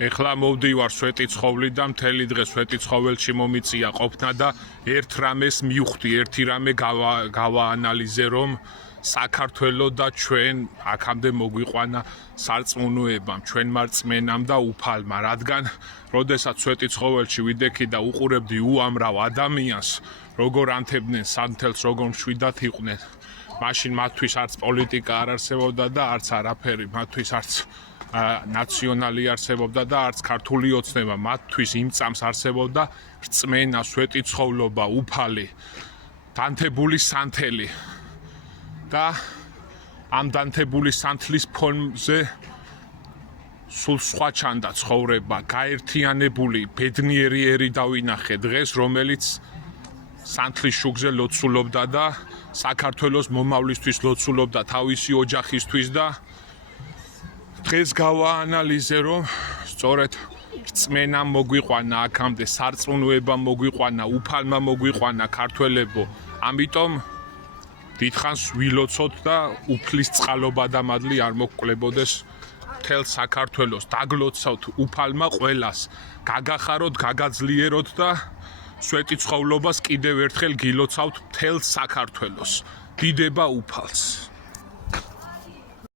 ეხლა მოვდივარ სვეტიცხოვლიდან, მთელი დღე სვეტიცხოველში მომიწია ყოფნა და ერთ რამეს მივხვდი, ერთი რამე გავაანალიზე, რომ საქართველო და ჩვენ აქამდე მოგვიყვანა სარწმუნოებამ, ჩვენმა რწმენამ და უფალმა, რადგან როდესაც სვეტიცხოველში ვიდექი და უყურებდი უამრავ ადამიანს, როგორ ანთებდნენ სანთელს, როგორ მშვიდად იყვნენ, მაშინ მათთვის არც პოლიტიკა არ არსებობდა და არც არაფერი, მათთვის არც ნაციონალი არსებობდა და არც ქართული ოცნება, მათთვის იმ წამს არსებობდა რწმენა, სვეტიცხოვლობა, უფალი, დანთებული სანთელი და ამ დანთებული სანთლის ფონზე სულ სხვა ჩანდა ცხოვრება, გაერთიანებული ბედნიერი ერი დავინახე დღეს, რომელიც სანთლის შუქზე ლოცულობდა და საქართველოს მომავლისთვის ლოცულობდა თავისი ოჯახისთვის და დღეს გავაანალიზე, რომ სწორედ რწმენამ მოგვიყვანა აქამდე, სარწმუნოებამ მოგვიყვანა, უფალმა მოგვიყვანა ქართველებო, ამიტომ დიდხანს ვილოცოთ და უფლის წყალობა და მადლი არ მოგკლებოდეს მთელ საქართველოს, დაგლოცოთ უფალმა ყველას, გაგახაროთ, გაგაძლიეროთ და სვეტიცხოვლობას კიდევ ერთხელ გილოცავთ მთელ საქართველოს. დიდება უფალს.